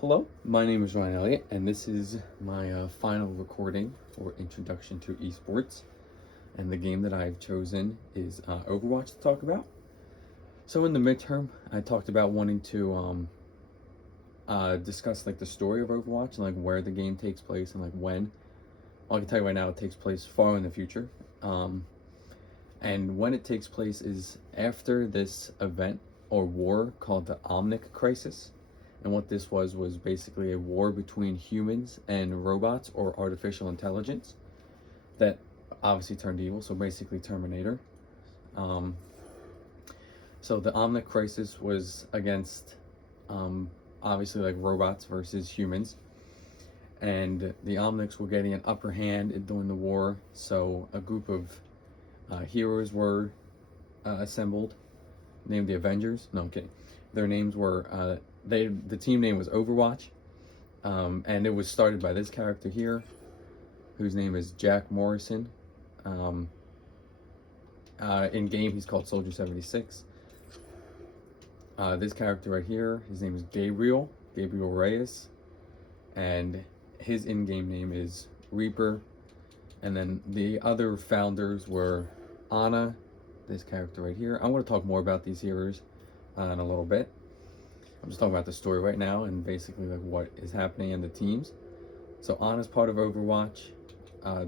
Hello, my name is Ryan Elliott, and this is my final recording for Introduction to Esports. And the game that I've chosen is Overwatch to talk about. So in the midterm, I talked about wanting to discuss like the story of Overwatch and like where the game takes place and like when. Well, I can tell you right now, it takes place far in the future. And when it takes place is after this event or war called the Omnic Crisis. And what this was basically a war between humans and robots or artificial intelligence that obviously turned evil. So basically Terminator. Um, so the Omnic Crisis was against obviously like robots versus humans. And the Omnics were getting an upper hand during the war. So a group of heroes were assembled, named the Avengers. No, I'm kidding. Their names were the team name was Overwatch, and it was started by this character here, whose name is Jack Morrison. Um, in game, he's called Soldier 76. This character right here, his name is Gabriel Reyes, and his in-game name is Reaper. And then the other founders were Anna, this character right here. I'm going to talk more about these heroes in a little bit. I'm just talking about the story right now and basically like what is happening in the teams. So Anna's part of Overwatch.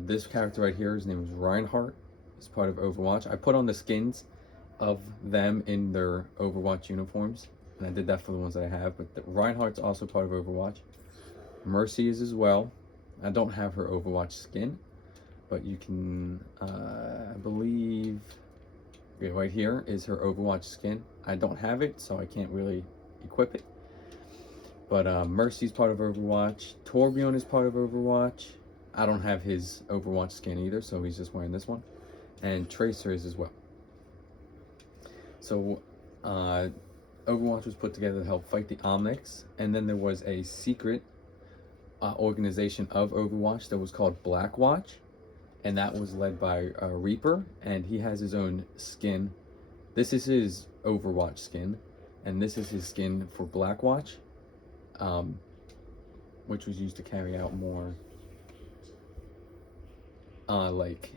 This character right here, his name is Reinhardt. He's part of Overwatch. I put on the skins of them in their Overwatch uniforms, and I did that for the ones that I have. But Reinhardt's also part of Overwatch. Mercy is as well. I don't have her Overwatch skin, but you can, I believe, right here is her Overwatch skin. I don't have it, so I can't really equip it. But Mercy's part of Overwatch. Torbjorn is part of Overwatch. I don't have his Overwatch skin either, so he's just wearing this one. And Tracer is as well. So Overwatch was put together to help fight the Omnics, and then there was a secret organization of Overwatch that was called Blackwatch, and that was led by Reaper, and he has his own skin. This is his Overwatch skin, and this is his skin for Blackwatch, which was used to carry out more like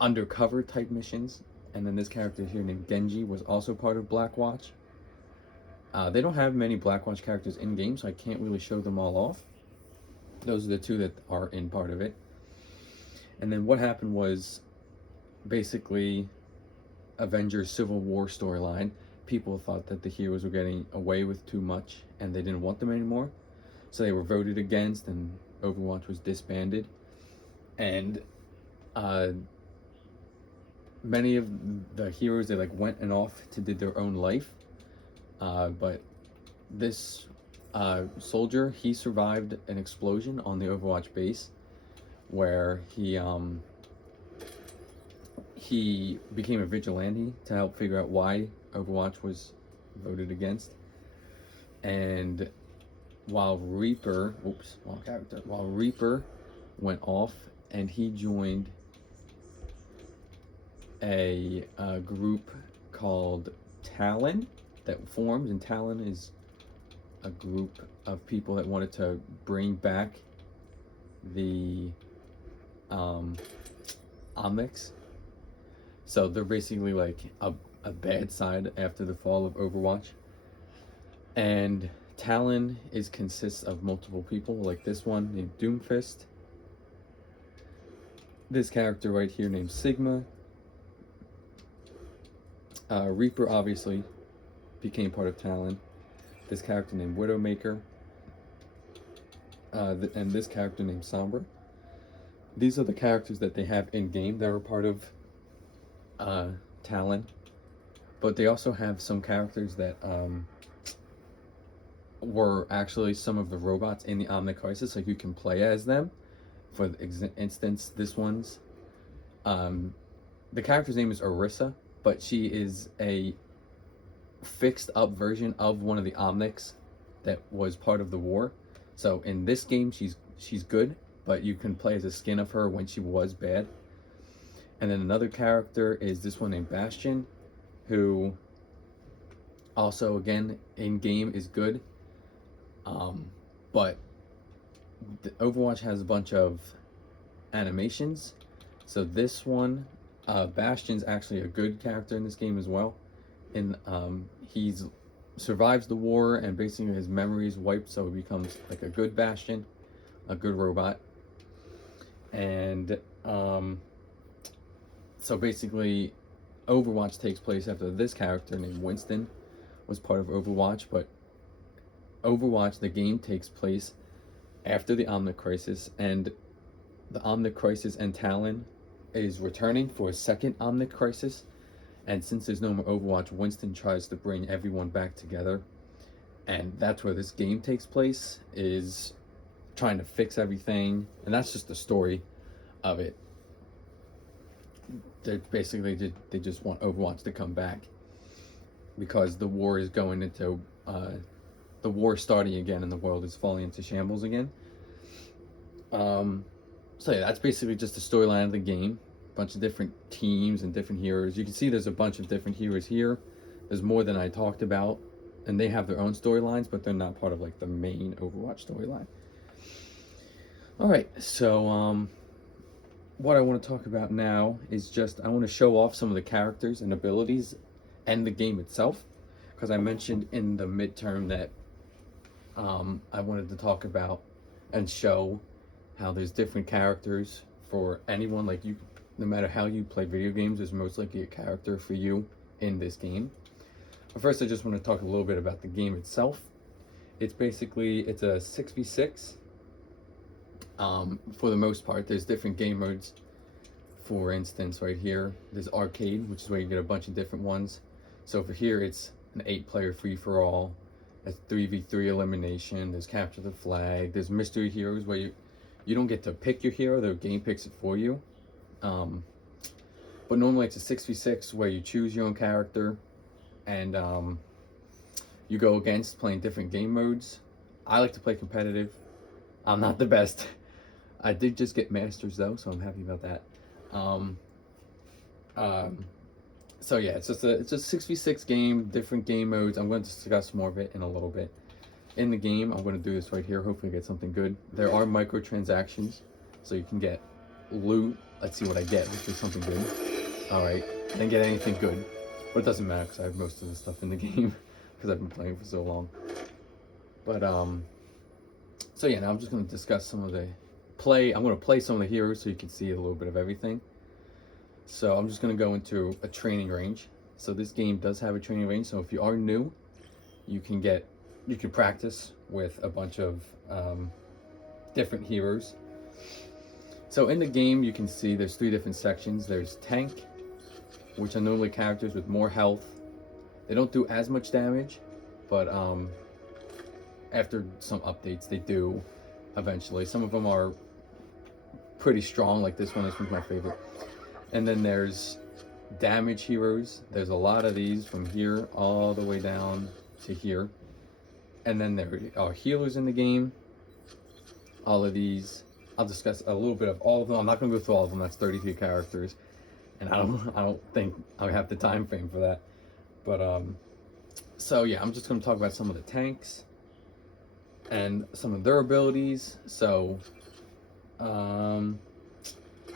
undercover type missions. And then this character here named Genji was also part of Blackwatch. They don't have many Blackwatch characters in game, so I can't really show them all off. Those are the two that are in part of it. And then what happened was basically Avengers Civil War storyline. People thought that the heroes were getting away with too much and they didn't want them anymore. So they were voted against and Overwatch was disbanded. And many of the heroes, they like went and off to did their own life. But this soldier, he survived an explosion on the Overwatch base where he became a vigilante to help figure out why Overwatch was voted against. And while Reaper went off and he joined a group called Talon that formed, and Talon is a group of people that wanted to bring back the Omnics. So they're basically like a bad side after the fall of Overwatch. And Talon consists of multiple people, like this one named Doomfist, this character right here named Sigma. Reaper obviously became part of Talon. This character named Widowmaker, and this character named Sombra. These are the characters that they have in game that are part of Talon, but they also have some characters that were actually some of the robots in the Omnic Crisis, like you can play as them. For instance, this one's the character's name is Orisa, but she is a fixed up version of one of the Omnics that was part of the war. So in this game, she's good, but you can play as a skin of her when she was bad. And then another character is this one named Bastion, who also again in game is good, But Overwatch has a bunch of animations. So this one, Bastion's actually a good character in this game as well. And he's survives the war, and basically his memory is wiped, so he becomes like a good Bastion, a good robot. And so basically, Overwatch takes place after this character named Winston was part of Overwatch, but Overwatch, the game, takes place after the Omnic Crisis, and the Omnic Crisis and Talon is returning for a second Omnic Crisis. And since there's no more Overwatch, Winston tries to bring everyone back together, and that's where this game takes place, is trying to fix everything. And that's just the story of it. They're basically, they just want Overwatch to come back because the war is going into the war starting again, and the world is falling into shambles again. So yeah, that's basically just the storyline of the game. A bunch of different teams and different heroes. You can see there's a bunch of different heroes here. There's more than I talked about, and they have their own storylines, but they're not part of like the main Overwatch storyline. All right, so what I want to talk about now is just I want to show off some of the characters and abilities and the game itself, because I mentioned in the midterm that I wanted to talk about and show how there's different characters for anyone. Like, you, no matter how you play video games, there's most likely a character for you in this game. But first, I just want to talk a little bit about the game itself. It's basically, it's a 6v6. For the most part, there's different game modes. For instance, right here, there's arcade, which is where you get a bunch of different ones. So for here, it's an 8-player free-for-all. It's 3v3 elimination. There's capture the flag. There's mystery heroes, where you don't get to pick your hero, the game picks it for you. But normally it's a 6v6 where you choose your own character, and you go against playing different game modes. I like to play competitive. I'm not the best. I did just get Masters though, so I'm happy about that. So yeah, it's just a 6v6 game, different game modes. I'm going to discuss more of it in a little bit. In the game, I'm going to do this right here, hopefully get something good. There are microtransactions, so you can get loot. Let's see what I get, hopefully something good. Alright, I didn't get anything good, but it doesn't matter because I have most of the stuff in the game because I've been playing for so long. But so yeah, now I'm just going to discuss some of the I'm going to play some of the heroes so you can see a little bit of everything. So I'm just going to go into a training range. So this game does have a training range, so if you are new, you can practice with a bunch of different heroes. So in the game, you can see there's 3 different sections. There's tank, which are normally characters with more health. They don't do as much damage, but after some updates, they do eventually. Some of them are pretty strong, like this one. This one's my favorite. And then there's damage heroes. There's a lot of these from here all the way down to here. And then there are healers in the game. All of these, I'll discuss a little bit of all of them. I'm not going to go through all of them. That's 32 characters, and I don't think I have the time frame for that. But so yeah, I'm just going to talk about some of the tanks and some of their abilities. So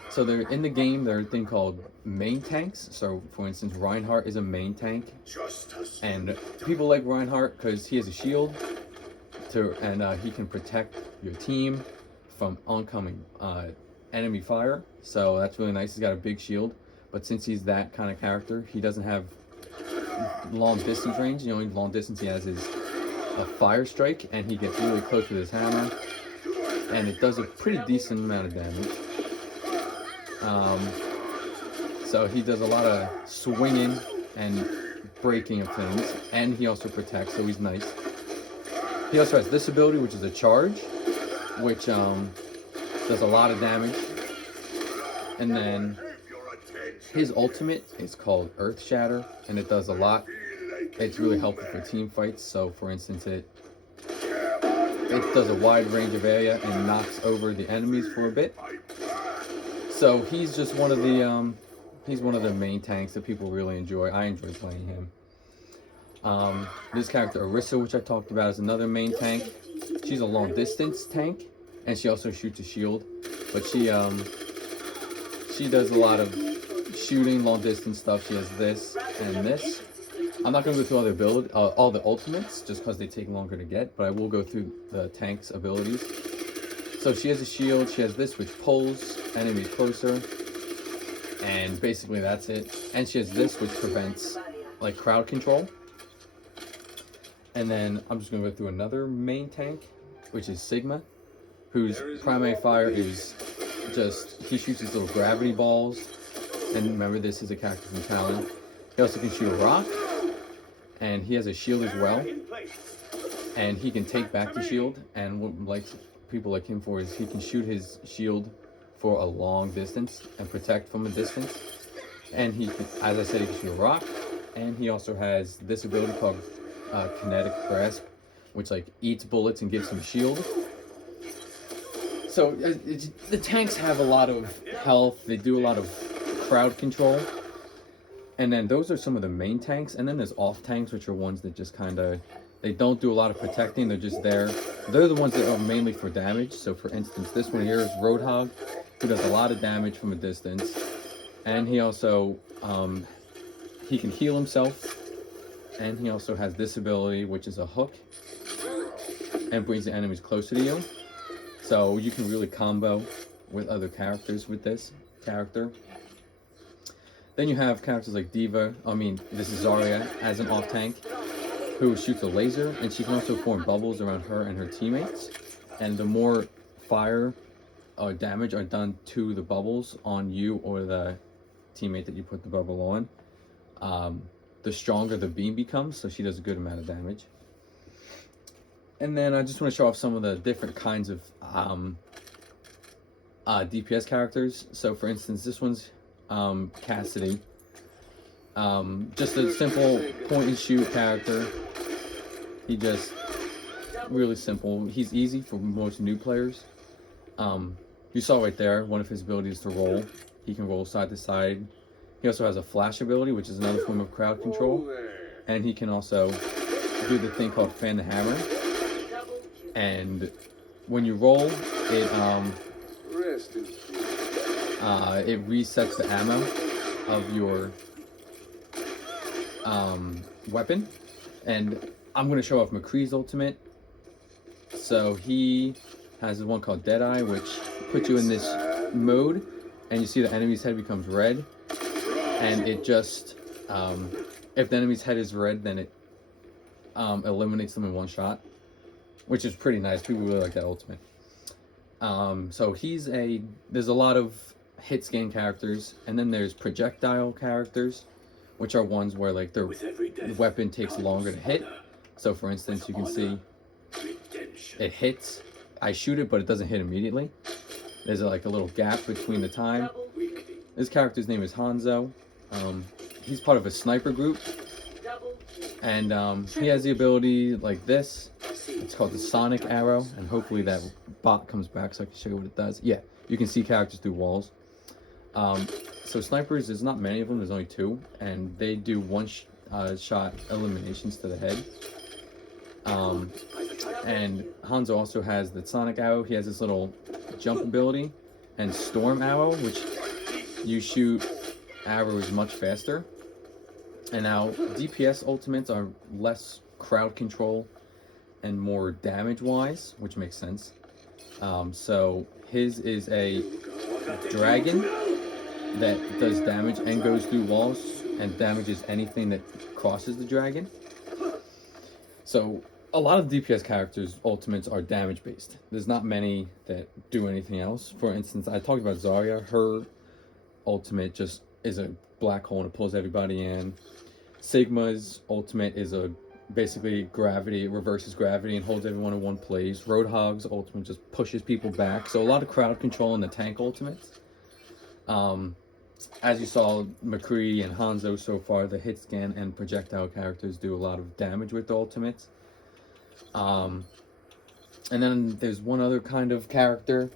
so they're in the game. They're a thing called main tanks. So for instance, Reinhardt is a main tank, and people like Reinhardt because he has a shield and he can protect your team from oncoming enemy fire. So that's really nice. He's got a big shield, but since he's that kind of character, he doesn't have long distance range. The only long distance he has is a fire strike, and he gets really close with his hammer, and it does a pretty decent amount of damage. So he does a lot of swinging and breaking of things, and he also protects, so he's nice. He also has this ability, which is a charge, which does a lot of damage. And then his ultimate is called Earth Shatter, and it does a lot. It's really helpful for team fights. So for instance, it does a wide range of area and knocks over the enemies for a bit. So he's just one of the main tanks that people really enjoy. I enjoy playing him. This character Orisa, which I talked about, is another main tank. she's a long distance tank, and she also shoots a shield, but she does a lot of shooting, long distance stuff. She has this and this. I'm not going to go through all the ultimates, just because they take longer to get, but I will go through the tank's abilities. So she has a shield, she has this which pulls enemies closer, and basically that's it. And she has this which prevents like crowd control. And then I'm just going to go through another main tank, which is Sigma, whose primary fire is just, he shoots these little gravity balls. And remember, this is a character from Talon. He also can shoot a rock, and he has a shield as well. And he can take back the shield, and what likes people like him for is he can shoot his shield for a long distance and protect from a distance. And he can, as I said, he can shoot a rock, and he also has this ability called Kinetic Grasp, which like eats bullets and gives him shield. So the tanks have a lot of health. They do a lot of crowd control. And then those are some of the main tanks. And then there's off tanks, which are ones that just kind of, they don't do a lot of protecting. They're just there. They're the ones that are mainly for damage. So for instance, this one here is Roadhog, who does a lot of damage from a distance. And he also, he can heal himself. And he also has this ability, which is a hook, and brings the enemies closer to you. So you can really combo with other characters with this character. Then you have characters like this is Zarya as an off tank, who shoots a laser, and she can also form bubbles around her and her teammates. And the more fire or damage are done to the bubbles on you or the teammate that you put the bubble on, the stronger the beam becomes, so she does a good amount of damage. And then I just want to show off some of the different kinds of DPS characters. So for instance, this one's Cassidy. Just a simple point and shoot character. He just, really simple. He's easy for most new players. You saw right there, one of his abilities to roll. He can roll side to side. He also has a flash ability, which is another form of crowd control. And he can also do the thing called Fan the Hammer. And when you roll, it resets the ammo of your weapon. And I'm going to show off McCree's ultimate. So he has one called Deadeye, which puts you in this mode, and you see the enemy's head becomes red. And it just, if the enemy's head is red, then it eliminates them in one shot, which is pretty nice. People really like that ultimate. So there's a lot of hit scan characters, and then there's projectile characters, which are ones where like their weapon takes longer to hit. So for instance, you can see it hits, I shoot it, but it doesn't hit immediately. There's like a little gap between the time. This character's name is Hanzo. He's part of a sniper group, and he has the ability like this. It's called the Sonic Arrow, and hopefully that bot comes back so I can show you what it does. Yeah, you can see characters through walls. So snipers, there's not many of them, there's only 2, and they do one-shot eliminations to the head. And Hanzo also has the Sonic Arrow. He has this little jump ability, and Storm Arrow, which you shoot arrows much faster. And now DPS ultimates are less crowd control and more damage wise, which makes sense. So his is a dragon that does damage and goes through walls and damages anything that crosses the dragon. So a lot of DPS characters ultimates are damage based. There's not many that do anything else. For instance, I talked about Zarya. Her ultimate just is a black hole and it pulls everybody in. Sigma's ultimate is basically gravity, it reverses gravity and holds everyone in one place. Roadhog's ultimate just pushes people back. So a lot of crowd control in the tank ultimates. As you saw, McCree and Hanzo so far, the hit scan and projectile characters do a lot of damage with the ultimates. And then there's one other kind of character.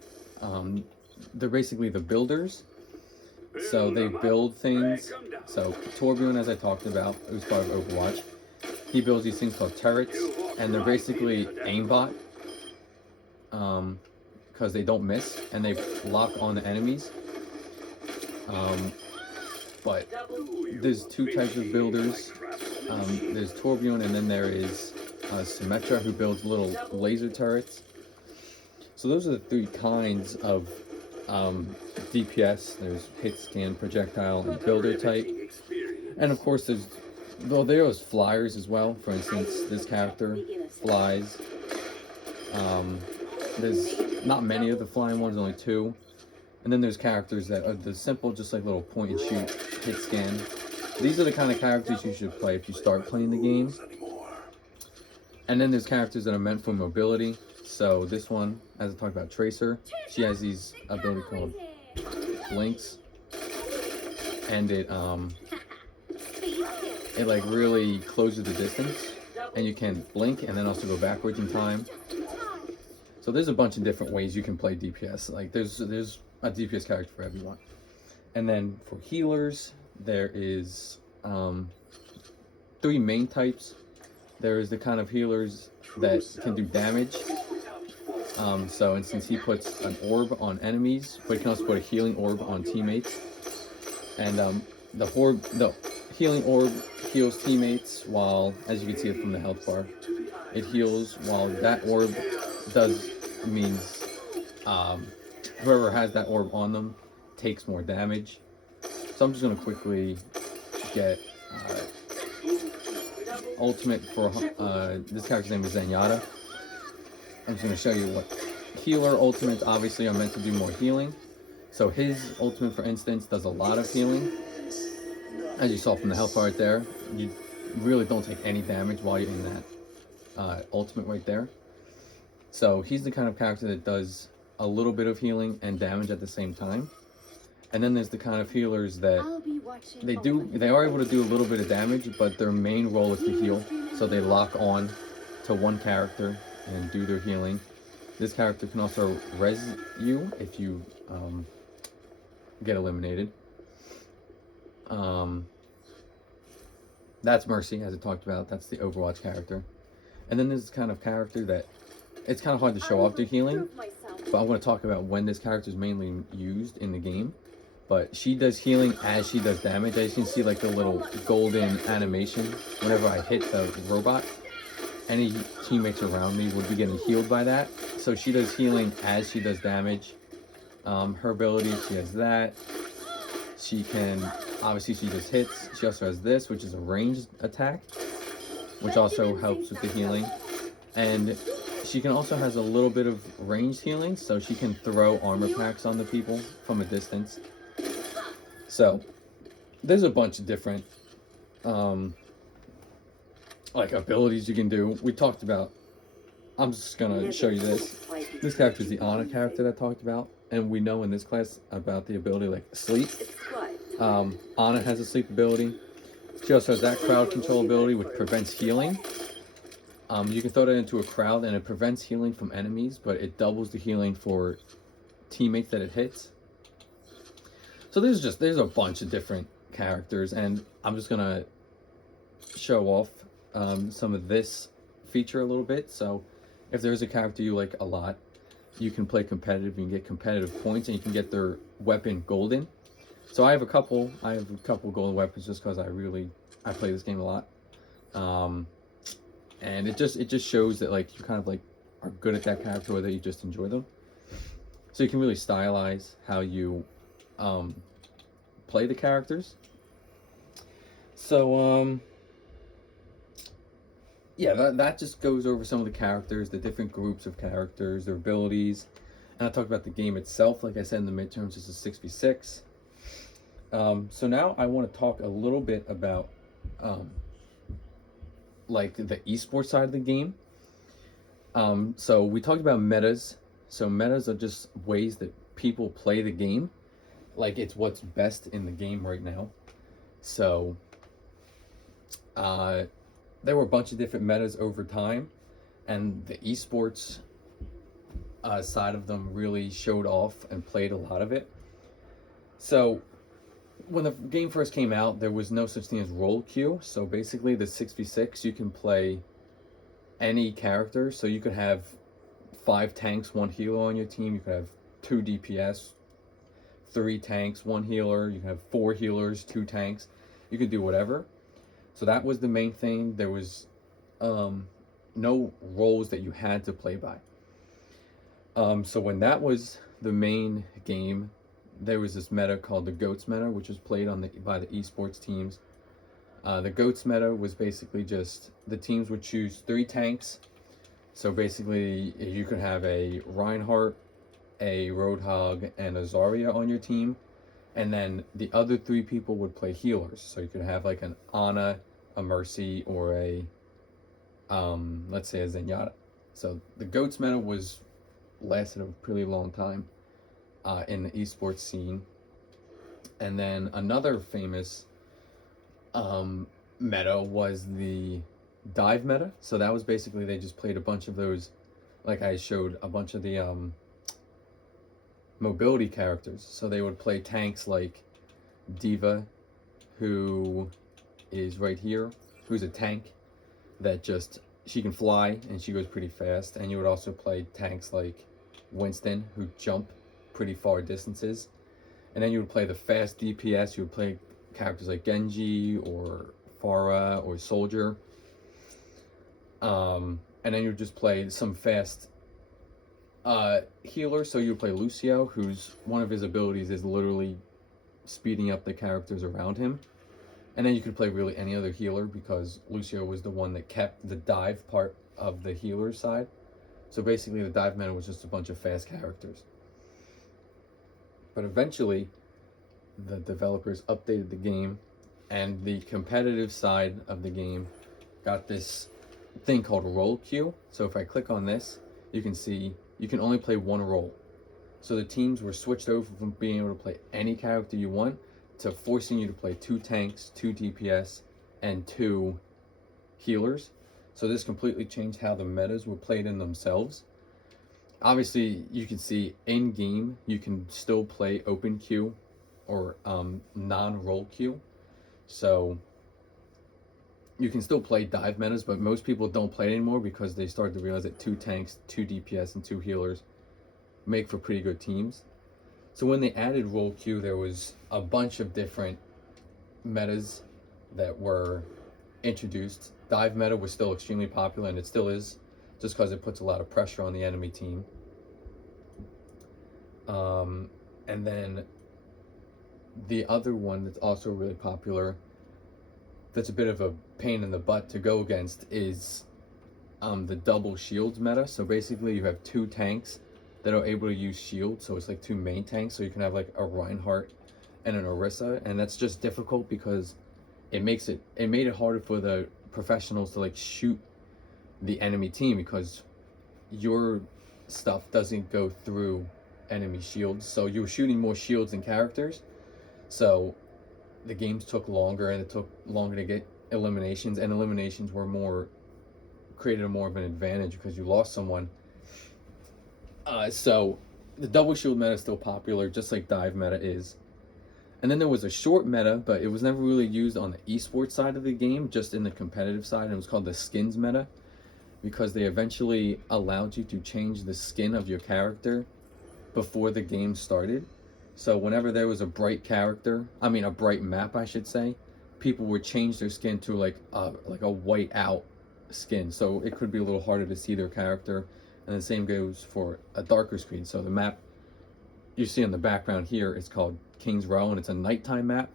They're basically the builders. So they build things. So Torbjorn, as I talked about, who's part of Overwatch, he builds these things called turrets, and they're basically aimbot. because they don't miss and they lock on the enemies. But there's two types of builders. There's Torbjorn, and then there is Symmetra, who builds little laser turrets. So those are the three kinds of DPS. There's hit, scan, projectile, and builder type. And of course there's flyers as well. For instance, this character flies. There's not many of the flying ones, only two. And then there's characters that are the simple, just like little point and shoot, hit, scan. These are the kind of characters you should play if you start playing the game. And then there's characters that are meant for mobility. So this one, as I talked about, Tracer, she has these ability called blinks, and it like really closes the distance, and you can blink and then also go backwards in time. So there's a bunch of different ways you can play DPS. Like there's a DPS character for everyone. And then for healers, there is three main types. There is the kind of healers that can do damage. So instance, he puts an orb on enemies, but he can also put a healing orb on teammates. And the healing orb heals teammates while, as you can see it from the health bar, it heals while that orb means whoever has that orb on them takes more damage. So I'm just going to quickly get ultimate for this character's name is Zenyatta. I'm just going to show you what healer ultimates obviously are meant to do more healing. So his ultimate, for instance, does a lot of healing. As you saw from the health bar right there, you really don't take any damage while you're in that ultimate right there. So he's the kind of character that does a little bit of healing and damage at the same time. And then there's the kind of healers that they are able to do a little bit of damage, but their main role is to heal. So they lock on to one character and do their healing. This character can also res you if you get eliminated. That's Mercy, as I talked about. That's the Overwatch character. And then there's this kind of character that it's kind of hard to show off their healing, but I want to talk about when this character is mainly used in the game. But she does healing as she does damage. As you can see, like the little golden animation. Whenever I hit the robot, any teammates around me would be getting healed by that. So she does healing as she does damage. Her ability, she has that. She can, obviously she just hits. She also has this, which is a ranged attack, which also helps with the healing. And she can also has a little bit of ranged healing, so she can throw armor packs on the people from a distance. So there's a bunch of different like abilities you can do. We talked about, I'm just gonna show you this. This character is the Ana character that I talked about, and we know in this class about the ability like sleep. Ana has a sleep ability. She also has that crowd control ability, which prevents healing. You can throw that into a crowd and it prevents healing from enemies, but it doubles the healing for teammates that it hits. So there's a bunch of different characters, and I'm just gonna show off some of this feature a little bit. So if there's a character you like a lot, you can play competitive, you can get competitive points, and you can get their weapon golden. So I have a couple golden weapons just because I play this game a lot. And it just shows that like you kind of like are good at that character, or that you just enjoy them. So you can really stylize how you play the characters. So yeah, that just goes over some of the characters, the different groups of characters, their abilities. And I talked about the game itself. Like I said, in the midterms, it's a 6v6. So now I want to talk a little bit about like the esports side of the game. So we talked about metas. So metas are just ways that people play the game. Like it's what's best in the game right now. So there were a bunch of different metas over time, and the esports side of them really showed off and played a lot of it. So when the game first came out, there was no such thing as role queue. So basically the 6v6, you can play any character. So you could have 5 tanks, 1 healer on your team. You could have 2 DPS, 3 tanks, 1 healer. You can have 4 healers, 2 tanks. You could do whatever. So that was the main thing. There was no roles that you had to play by. So when that was the main game, there was this meta called the GOATS meta, which was played by the esports teams. The GOATS meta was basically just the teams would choose 3 tanks. So basically, you could have a Reinhardt, a Roadhog, and a Zarya on your team. And then the other 3 people would play healers. So you could have like an Ana, a Mercy, or a, let's say a Zenyatta. So the GOATS meta lasted a pretty long time in the esports scene. And then another famous meta was the dive meta. So that was basically they just played a bunch of those, like I showed, a bunch of the mobility characters. So they would play tanks like Diva, who is right here, who's a tank that just, she can fly and she goes pretty fast. And you would also play tanks like Winston, who jump pretty far distances. And then you would play the fast DPS. You would play characters like Genji or Pharah or Soldier. And then you would just play some fast healer. So you would play Lucio, who's one of his abilities is literally speeding up the characters around him. And then you could play really any other healer, because Lucio was the one that kept the dive part of the healer side. So basically the dive meta was just a bunch of fast characters. But eventually the developers updated the game, and the competitive side of the game got this thing called role queue. So if I click on this, you can see you can only play 1 role. So the teams were switched over from being able to play any character you want to forcing you to play 2 tanks, 2 DPS, and 2 healers. So this completely changed how the metas were played in themselves. Obviously, you can see in game you can still play open queue or non-role queue. So you can still play dive metas, but most people don't play it anymore because they started to realize that 2 tanks, 2 DPS, and 2 healers make for pretty good teams. So when they added role queue, there was a bunch of different metas that were introduced. Dive meta was still extremely popular, and it still is, just because it puts a lot of pressure on the enemy team. And then the other one that's also really popular, that's a bit of a pain in the butt to go against, is the double shields meta. So basically you have 2 tanks that are able to use shield, so it's like 2 main tanks. So you can have like a Reinhardt and an Orisa, and that's just difficult because it made it harder for the professionals to like shoot the enemy team, because your stuff doesn't go through enemy shields. So you were shooting more shields than characters, so the games took longer, and it took longer to get eliminations, and eliminations were created more of an advantage because you lost someone. So the double shield meta is still popular, just like dive meta is. And then there was a short meta, but it was never really used on the esports side of the game, just in the competitive side, and it was called the skins meta, because they eventually allowed you to change the skin of your character before the game started. So whenever there was a bright map, I should say, people would change their skin to like a white out skin. So it could be a little harder to see their character. And the same goes for a darker screen. So the map you see in the background here is called King's Row, and it's a nighttime map.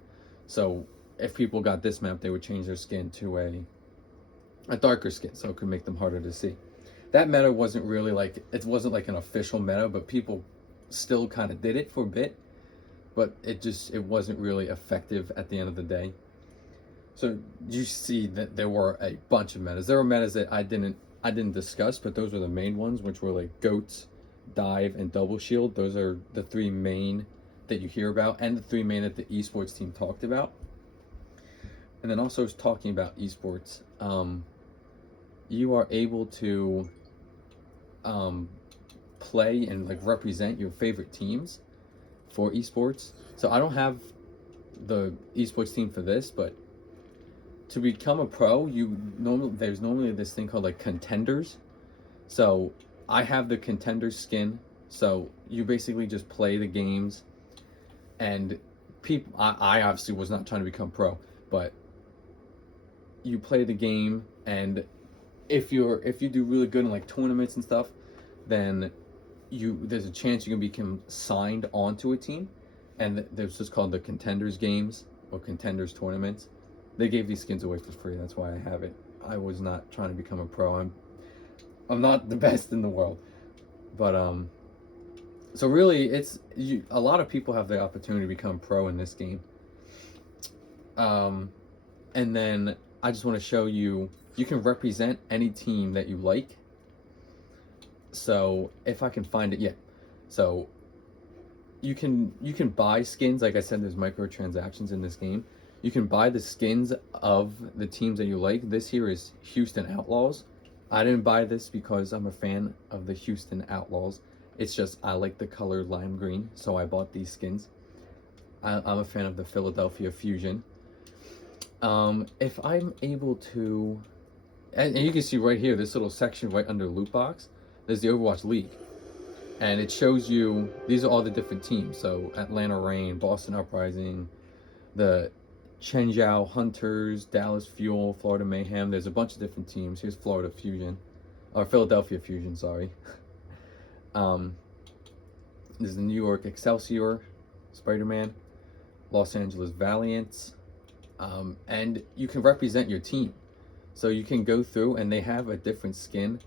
So if people got this map, they would change their skin to a darker skin, so it could make them harder to see. That meta wasn't really it wasn't like an official meta, but people still kind of did it for a bit, but it wasn't really effective at the end of the day. So you see that there were a bunch of metas. There were metas that I didn't discuss, but those were the main ones, which were like GOATS, dive, and double shield. Those are the 3 main that you hear about, and the 3 main that the esports team talked about. And then also talking about esports, you are able to play and like represent your favorite teams for esports. So I don't have the esports team for this, but to become a pro, there's normally this thing called like contenders. So I have the contender skin, so you basically just play the games, and people. I obviously was not trying to become pro, but you play the game, and if you do really good in like tournaments and stuff, then there's a chance you can become signed onto a team, and there's just called the contenders games or contenders tournaments. They gave these skins away for free. That's why I have it. I was not trying to become a pro. I'm not the best in the world, but so really a lot of people have the opportunity to become pro in this game. And then I just want to show you can represent any team that you like. So if I can find it, yeah. So you can buy skins. Like I said, there's microtransactions in this game. You can buy the skins of the teams that you like. This here is Houston Outlaws. I didn't buy this because I'm a fan of the Houston Outlaws. It's just I like the color lime green, so I bought these skins. I'm a fan of the Philadelphia Fusion. If I'm able to, and you can see right here, this little section right under loot box, there's the Overwatch League. And it shows you, these are all the different teams. So Atlanta Reign, Boston Uprising, the Chengzhou Hunters, Dallas Fuel, Florida Mayhem. There's a bunch of different teams. Here's Florida Fusion, or Philadelphia Fusion, sorry. There's the New York Excelsior, Spider-Man, Los Angeles Valiants, and you can represent your team. So you can go through and they have a different skin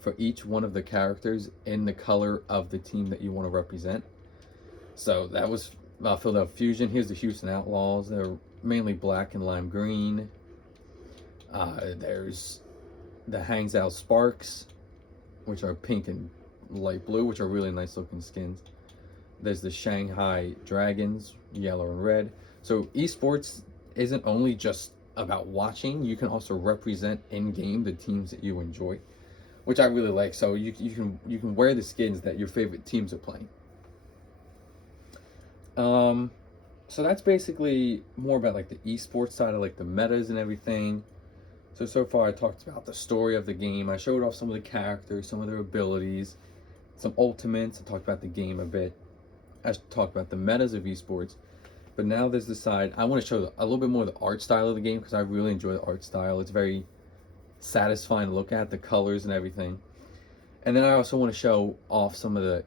for each one of the characters in the color of the team that you want to represent. So that was Philadelphia Fusion. Here's the Houston Outlaws. They're mainly black and lime green. There's the Hangs Out Sparks, which are pink and light blue, which are really nice looking skins. There's the Shanghai Dragons, yellow and red. So esports isn't only just about watching. You can also represent in game the teams that you enjoy, which I really like. So you can wear the skins that your favorite teams are playing. So that's basically more about like the esports side of like the metas and everything. So far I talked about the story of the game. I showed off some of the characters, some of their abilities, some ultimates. I talked about the game a bit. I talked about the metas of esports. But now there's the side, I want to show a little bit more of the art style of the game, because I really enjoy the art style. It's very satisfying to look at, the colors and everything. And then I also want to show off some of the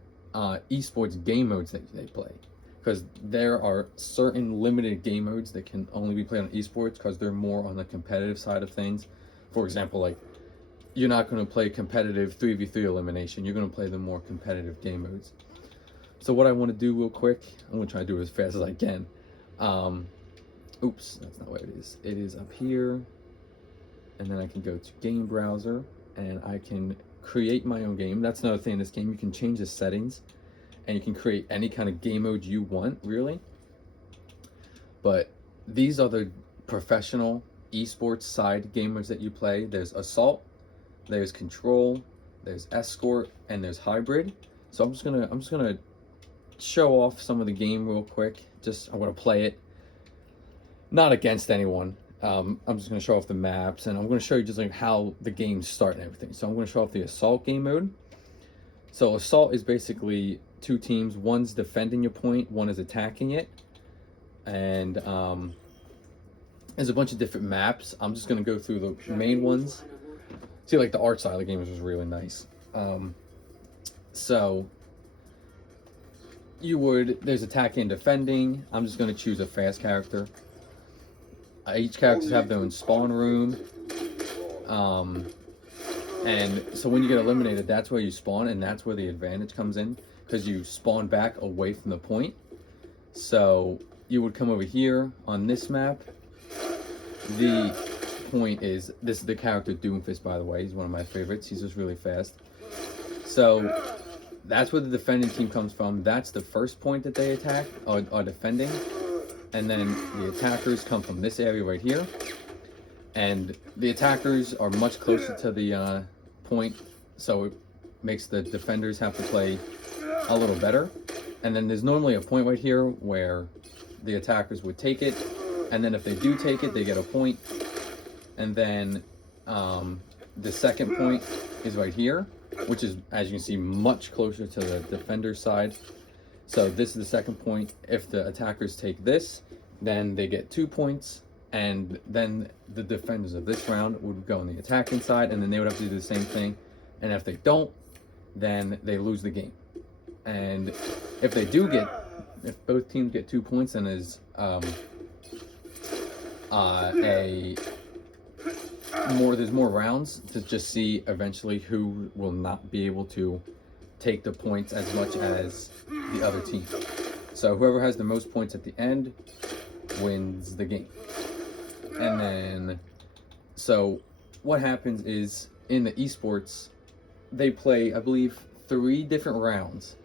esports game modes that they play, because there are certain limited game modes that can only be played on esports because they're more on the competitive side of things. For example, like you're not going to play competitive 3v3 elimination. You're going to play the more competitive game modes. So what I want to do real quick, I'm going to try to do it as fast as I can. Oops, that's not what it is. It is up here. And then I can go to game browser and I can create my own game. That's another thing in this game. You can change the settings and you can create any kind of game mode you want, really. But these are the professional esports side game modes that you play. There's Assault, there's Control, there's Escort, and there's Hybrid. So I'm just gonna show off some of the game real quick. I'm gonna play it, not against anyone. I'm just gonna show off the maps, and I'm gonna show you just like how the games start and everything. So I'm gonna show off the Assault game mode. So Assault is basically two teams. One's defending your point, one is attacking it, and there's a bunch of different maps. I'm just gonna go through the main ones. See, like the art style of the game is just really nice. So there's attacking and defending. I'm just going to choose a fast character. Each characters have their own spawn room. And so when you get eliminated, that's where you spawn, and that's where the advantage comes in, because you spawn back away from the point. So you would come over here on this map. The point is, this is the character Doomfist, by the way. He's one of my favorites. He's just really fast. So that's where the defending team comes from. That's the first point that they attack or are defending. And then the attackers come from this area right here. And the attackers are much closer to the point, so it makes the defenders have to play a little better. And then there's normally a point right here where the attackers would take it. And then if they do take it, they get a point. And then the second point is right here. which is, as you can see, much closer to the defender's side. So this is the second point. If the attackers take this, then they get 2 points, and then the defenders of this round would go on the attacking side, and then they would have to do the same thing. And if they don't, then they lose the game. And if both teams get 2 points, then there's there's more rounds to just see eventually who will not be able to take the points as much as the other team. So whoever has the most points at the end wins the game. And then, so what happens is in the esports, they play, I believe, 3 different rounds.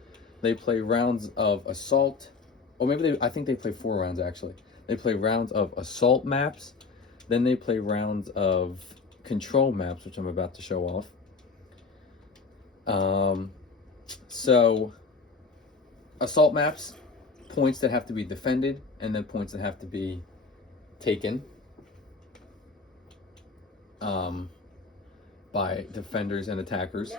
They play rounds of assault, or maybe I think they play 4 rounds actually. They play rounds of assault maps, then they play rounds of control maps, which I'm about to show off. So assault maps, points that have to be defended, and then points that have to be taken by defenders and attackers.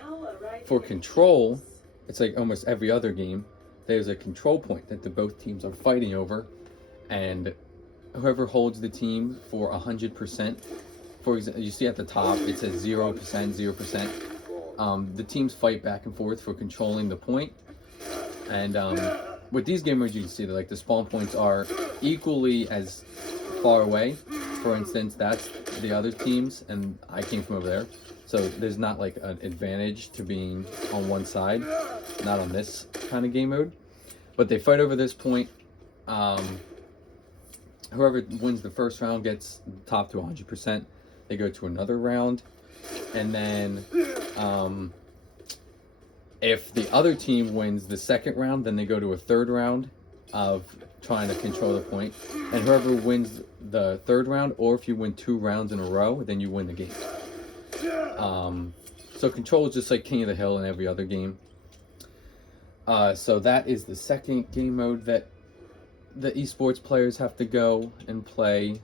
For control, it's like almost every other game. There's a control point that both teams are fighting over, and whoever holds the team for 100%, for example, you see at the top it says 0%, 0%. The teams fight back and forth for controlling the point, and with these game modes you can see that like the spawn points are equally as far away. For instance, that's the other teams, and I came from over there, so there's not like an advantage to being on one side, not on this kind of game mode. But they fight over this point. Whoever wins the first round gets the top to 100%. They go to another round, and then if the other team wins the second round, then they go to a third round of trying to control the point. And whoever wins the third round, or if you win 2 rounds in a row, then you win the game. So control is just like King of the Hill in every other game. So that is the second game mode that the esports players have to go and play.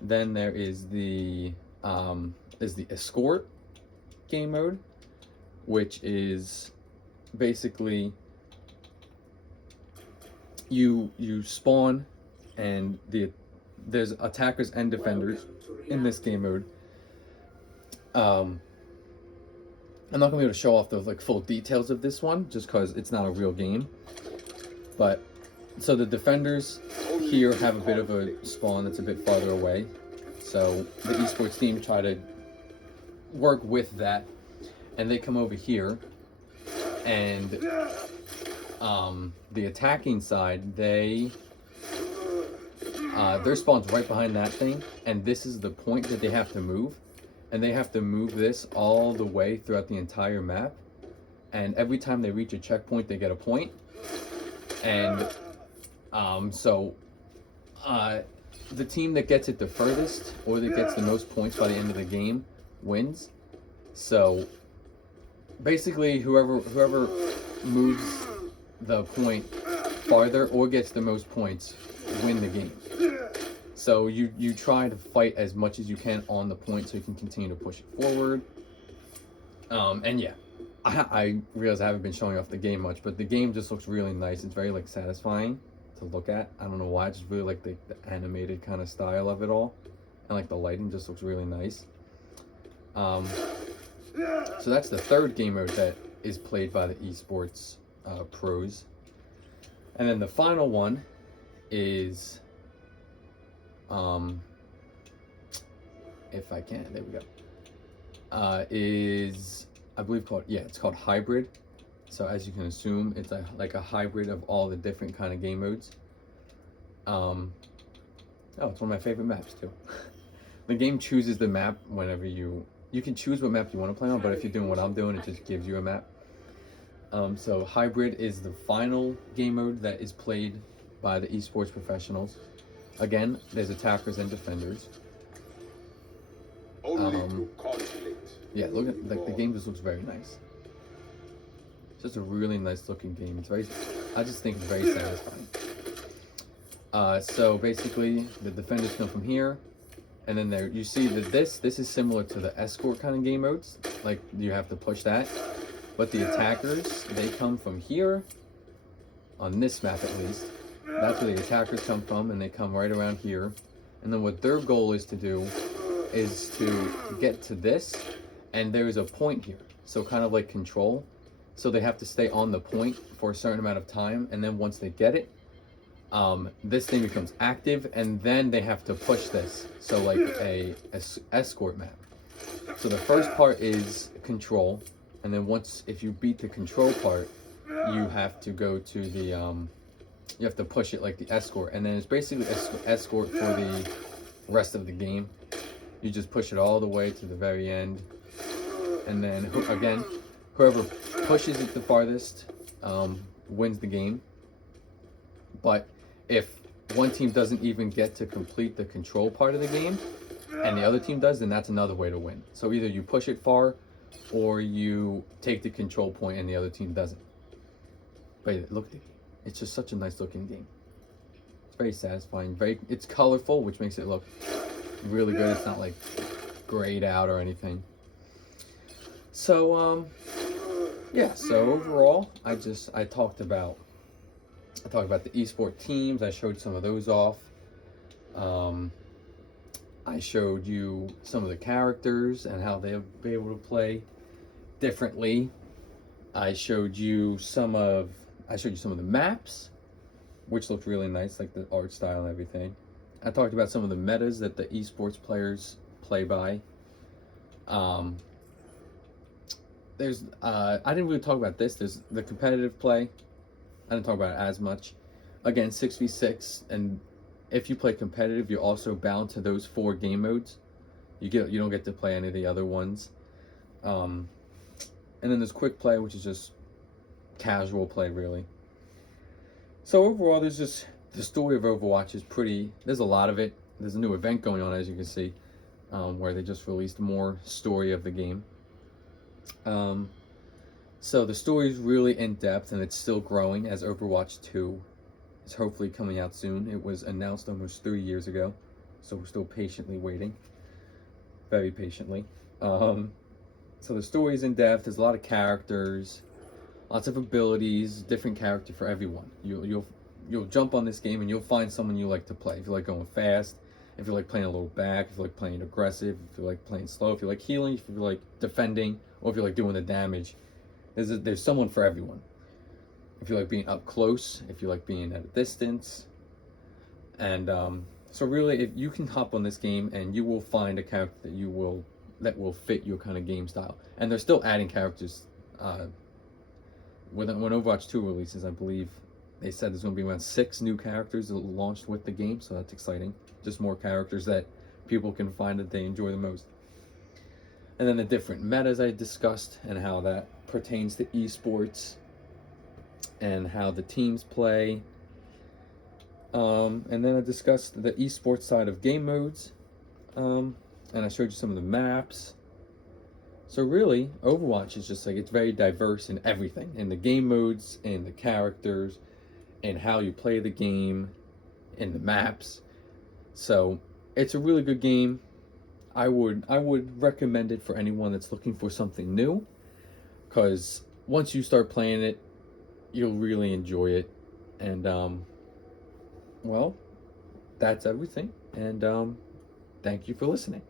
Then there is the escort game mode, which is basically you spawn, and there's attackers and defenders in this game mode. I'm not gonna be able to show off the like full details of this one just because it's not a real game. But so the defenders here have a bit of a spawn that's a bit farther away. So the esports team try to work with that, and they come over here, and the attacking side, their spawn's right behind that thing, and this is the point that they have to move. And they have to move this all the way throughout the entire map. And every time they reach a checkpoint, they get a point. And the team that gets it the furthest, or that gets the most points by the end of the game, wins. So basically, whoever moves the point farther or gets the most points win the game. So you try to fight as much as you can on the point so you can continue to push it forward. And yeah, I realize I haven't been showing off the game much, but the game just looks really nice. It's very like satisfying to look at. I don't know why, I just really like the animated kind of style of it all, and like the lighting just looks really nice. So that's the third game mode that is played by the esports pros. And then the final one is if I can, there we go, is I believe it's called hybrid. So as you can assume, it's like a hybrid of all the different kind of game modes. Oh, it's one of my favorite maps too. The game chooses the map whenever you can choose what map you want to play on, but if you're doing what I'm doing, it just gives you a map. So hybrid is the final game mode that is played by the esports professionals. Again, there's attackers and defenders. Yeah, look at the game just looks very nice. It's just a really nice looking game. I just think it's very satisfying. So basically, the defenders come from here, and then you see that this is similar to the escort kind of game modes. like you have to push that. But the attackers, they come from here, on this map at least. That's where the attackers come from, and they come right around here. And then what their goal is to do is to get to this, and there's a point here. So kind of like control. So they have to stay on the point for a certain amount of time, and then once they get it, this thing becomes active, and then they have to push this. So like a escort map. So the first part is control, and then if you beat the control part, you have to go to the you have to push it like the escort, and then it's basically escort for the rest of the game. You just push it all the way to the very end, and then again, whoever pushes it the farthest wins the game. But if one team doesn't even get to complete the control part of the game, and the other team does, then that's another way to win. So either you push it far, or you take the control point and the other team doesn't. But look, it's just such a nice looking game. It's very satisfying. It's colorful, which makes it look really good. It's not like grayed out or anything. So yeah. So overall, I talked about the esports teams. I showed some of those off. I showed you some of the characters and how they'll be able to play differently. I showed you some of the maps, which looked really nice, like the art style and everything. I talked about some of the metas that the esports players play by. I didn't really talk about this. There's the competitive play. I didn't talk about it as much. Again, 6v6, and if you play competitive, you're also bound to those 4 game modes. You don't get to play any of the other ones. And then there's quick play, which is just casual play, really. So overall, there's just the story of Overwatch is pretty. There's a lot of it. There's a new event going on, as you can see, where they just released more story of the game. So the story is really in depth, and it's still growing as Overwatch 2 is hopefully coming out soon. It was announced almost 3 years ago, so we're still patiently waiting, very patiently. So the story is in depth. There's a lot of characters, lots of abilities, different character for everyone. You'll jump on this game and you'll find someone you like to play. If you like going fast, if you like playing a little back, if you like playing aggressive, if you like playing slow, if you like healing, if you like defending, or if you like doing the damage. There's someone for everyone. If you like being up close, if you like being at a distance. And so really, if you can hop on this game and you will find a character that will fit your kind of game style. And they're still adding characters. When Overwatch 2 releases, I believe they said there's going to be around 6 new characters that launched with the game, so that's exciting. Just more characters that people can find that they enjoy the most. And then the different metas I discussed and how that pertains to esports and how the teams play. And then I discussed the esports side of game modes. And I showed you some of the maps. So really, Overwatch is just like, it's very diverse in everything. In the game modes, in the characters, in how you play the game, in the maps. So it's a really good game. I would recommend it for anyone that's looking for something new, because once you start playing it, you'll really enjoy it. And well, that's everything. And thank you for listening.